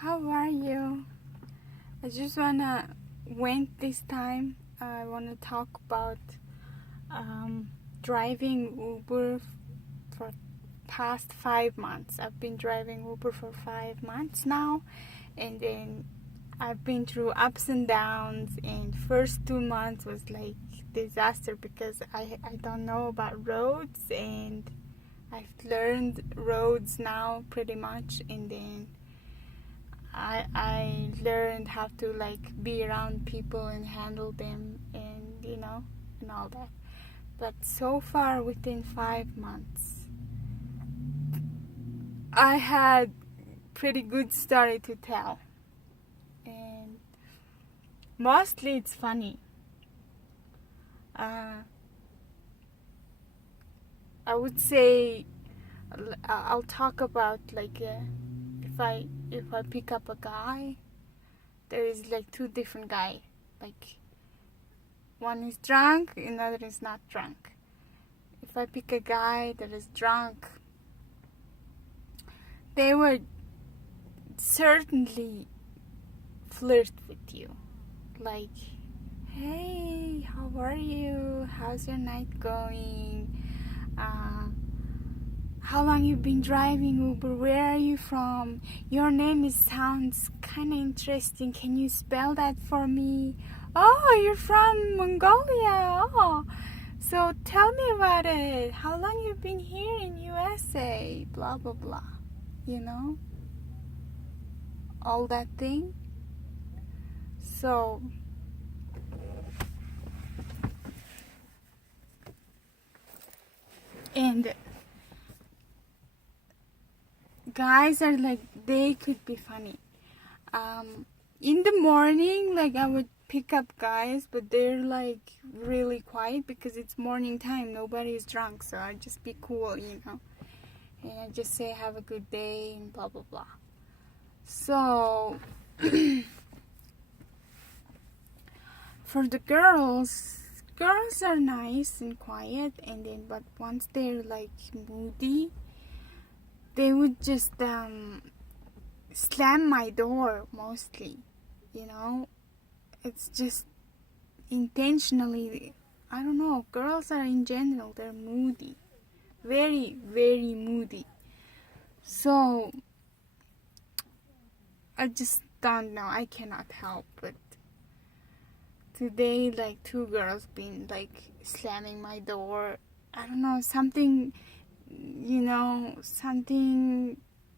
How are you? I just wanna vent this time. I wanna talk about driving Uber for past 5 months. I've been driving Uber for 5 months now, and then I've been through ups and downs. And first 2 months was like disaster because I don't know about roads, and I've learned roads now pretty much, and then I learned how to like be around people and handle them, and and all that. But so far within 5 months I had pretty good story to tell, and mostly it's funny. uh, I would say I'll talk about like if I pick up a guy, there is like two different guy. Like one is drunk, another is not drunk. If I pick a guy that is drunk, they would certainly flirt with you. Like, hey, how are you? How's your night going? How long you been driving Uber? Where are you from? Your name sounds kind of interesting. Can you spell that for me? Oh, you're from Mongolia. Oh, so tell me about it. How long you been here in USA? Blah blah blah. You know, all that thing. So and guys are like, they could be funny. In the morning, like I would pick up guys, but they're like really quiet because it's morning time. Nobody's drunk, so I just be cool, and I just say have a good day and blah blah blah. So for the girls are nice and quiet, and then but once they're like moody, they would just slam my door mostly. It's just intentionally. I don't know, girls are in general, they're moody, very very moody. So I just don't know, I cannot help it. Today, like, two girls been like slamming my door. I don't know, something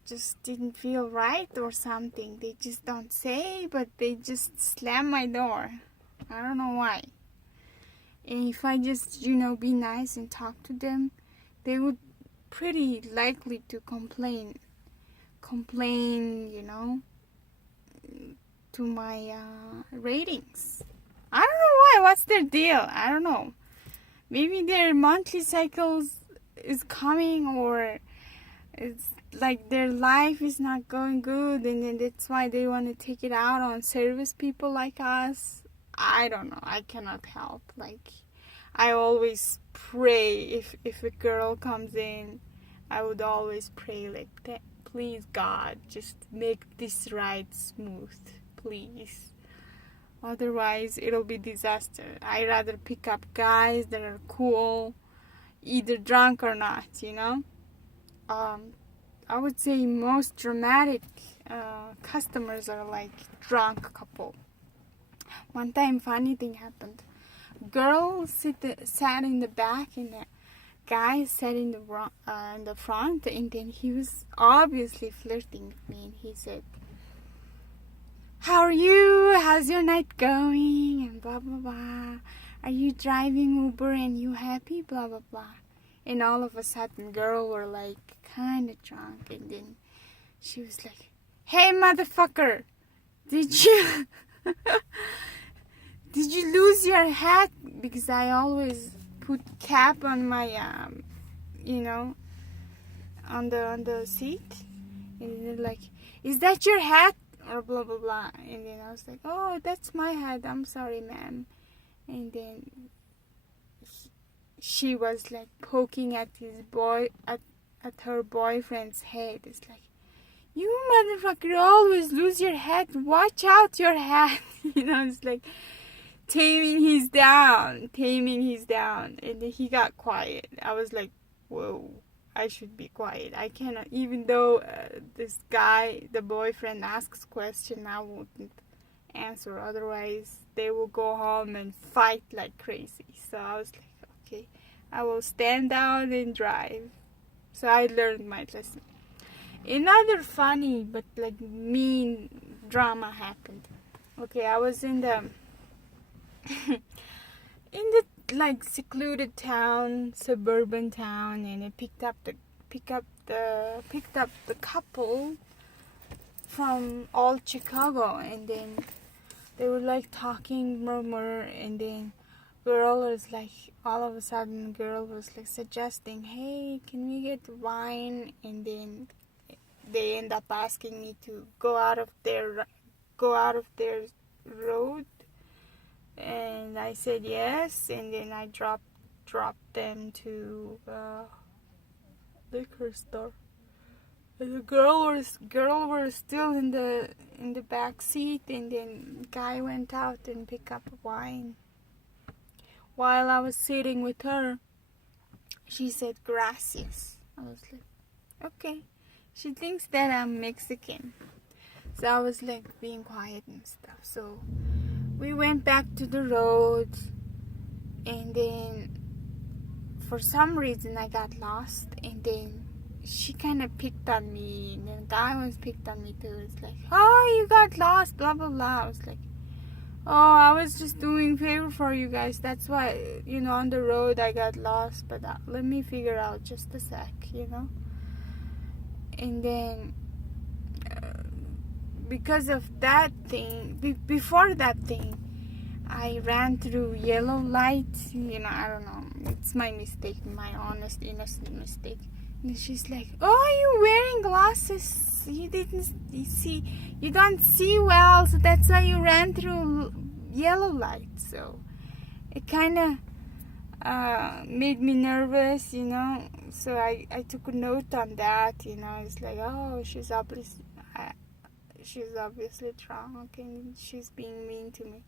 just didn't feel right or something. They just don't say, but they just slam my door. I don't know why. And if I just be nice and talk to them, they would pretty likely to complain to my ratings. I don't know why. What's their deal? I don't know. Maybe their monthly cycles is coming, or it's like their life is not going good, and then that's why they want to take it out on service people like us. I don't know. I cannot help. Like, I always pray if a girl comes in, I would always pray like that. Please, God, just make this ride smooth, please. Otherwise, it'll be disaster. I rather pick up guys that are cool, either drunk or not. I would say most dramatic customers are like drunk couple. One time, funny thing happened. Girl sat in the back, and the guy sat in the front, and then he was obviously flirting with me, and he said, how are you? How's your night going? And blah, blah, blah. Are you driving Uber and you happy? Blah, blah, blah. And all of a sudden, girl were like kind of drunk. And then she was like, hey, motherfucker, did you did you lose your hat? Because I always put cap on my, on the seat. And they're like, is that your hat? Or blah blah blah. And then I was like, oh, that's my hat, I'm sorry, ma'am. And then she was like poking at her boyfriend's head. It's like, you motherfucker, you always lose your head. Watch out your head. It's like taming his down. And then he got quiet. I was like, whoa, I should be quiet. I cannot, even though this guy, the boyfriend, asks question, I wouldn't answer. Otherwise, they will go home and fight like crazy. So I was like, okay, I will stand down and drive. So I learned my lesson. Another funny but like mean drama happened. Okay, I was in the in the like secluded town, suburban town, and I picked up the couple from old Chicago, and then they were like talking, murmur, and then girl was like, all of a sudden, girl was like suggesting, hey, can we get wine? And then they end up asking me to go out of their road, and I said yes, and then I dropped them to liquor store. And the girl was still in the back seat, and then guy went out and picked up wine. While I was sitting with her, she said gracias. I was like, okay. She thinks that I'm Mexican. So I was like being quiet and stuff. So we went back to the road, and then for some reason I got lost, and then she kind of picked on me, and then the guy was picked on me too. It's like, oh, you got lost, blah blah blah. I was like, oh, I was just doing favor for you guys. That's why, on the road I got lost, but let me figure out just a sec, And then because of that thing, before that thing, I ran through yellow lights. I don't know. It's my mistake, my honest, innocent mistake. And she's like, "Oh, you're wearing glasses. You don't see well, so that's why you ran through yellow lights." So it kind of made me nervous, So I took a note on that, It's like, oh, she's obviously drunk and she's being mean to me.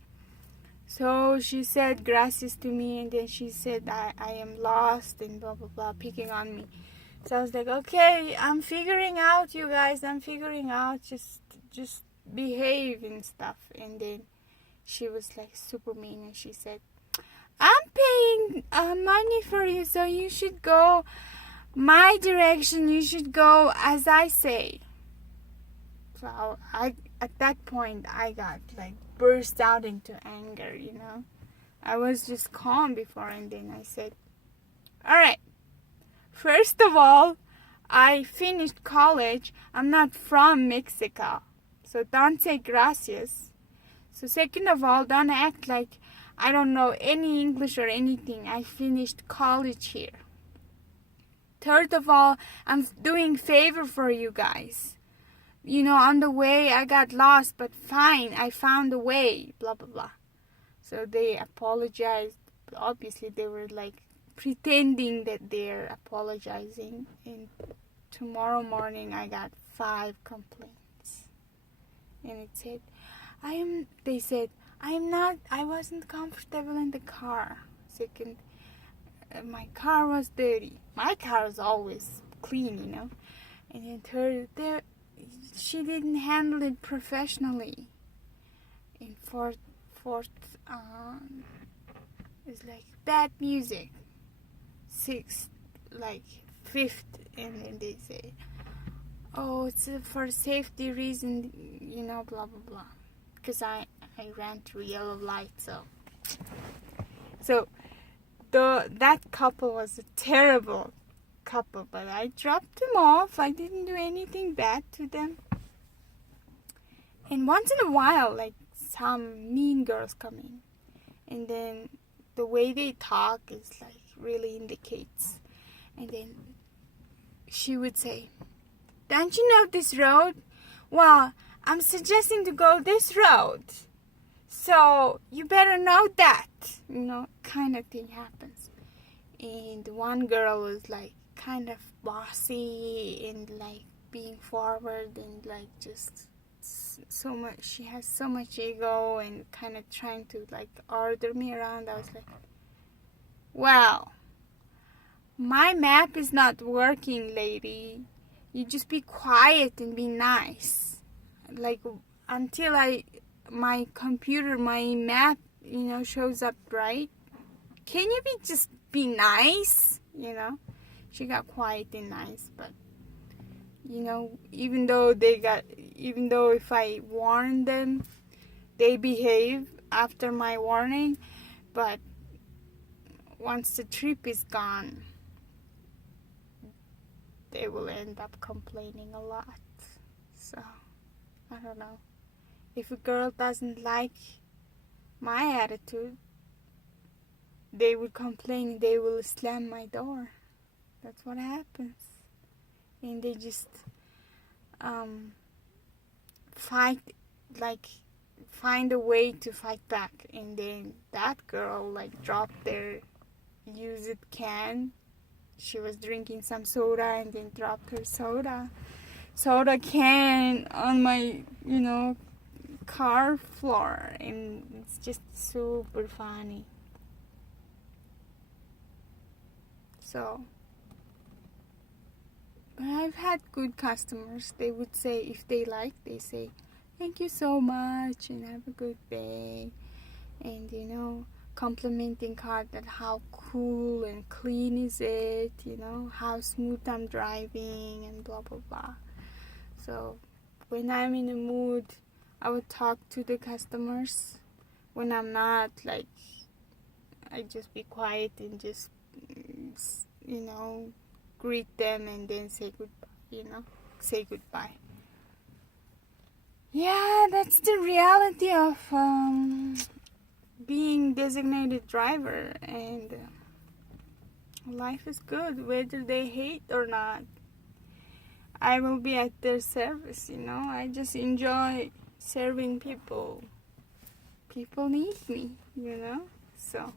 So she said gracias to me, and then she said I am lost and blah blah blah, picking on me. So I was like, okay, I'm figuring out, you guys. I'm figuring out. Just behave and stuff. And then she was like super mean, and she said, I'm paying money for you, so you should go my direction. You should go as I say. So at that point, I got like burst out into anger, I was just calm before, and then I said, all right, first of all, I finished college. I'm not from Mexico, so don't say gracias. So second of all, don't act like I don't know any English or anything. I finished college here. Third of all, I'm doing favor for you guys. On the way I got lost, but fine, I found a way, blah, blah, blah. So they apologized. Obviously, they were like pretending that they're apologizing. And tomorrow morning, I got 5 complaints. And it said, I wasn't comfortable in the car. Second, my car was dirty. My car is always clean, And then third, she didn't handle it professionally. And fourth is like bad music. Sixth, like fifth, and then they say, oh, it's for safety reason, blah blah blah. Because I ran through yellow light, so that couple was a terrible couple, but I dropped them off. I didn't do anything bad to them. And once in a while, like some mean girls come in, and then the way they talk is like really indicates. And then she would say, don't you know this road? Well, I'm suggesting to go this road, so you better know that, kind of thing happens. And one girl was like kind of bossy and like being forward and like just so much. She has so much ego and kind of trying to like order me around. I was like, well, my map is not working, lady. You just be quiet and be nice. Like until my computer, my map, shows up right. Can you just be nice? She got quiet and nice, but even though if I warn them, they behave after my warning, but once the trip is gone, they will end up complaining a lot. So, I don't know. If a girl doesn't like my attitude, they will complain, they will slam my door. That's what happens. And they just find a way to fight back. And then that girl dropped their used can. She was drinking some soda and then dropped her soda can on my car floor, and it's just super funny. So, but I've had good customers. They would say, if they say thank you so much and have a good day, and complimenting car, that how cool and clean is it, how smooth I'm driving, and blah blah blah. So when I'm in a mood, I would talk to the customers. When I'm not, I just be quiet and just greet them and then say goodbye. Yeah, that's the reality of being designated driver, and life is good whether they hate or not. I will be at their service. I just enjoy serving people. People need me, so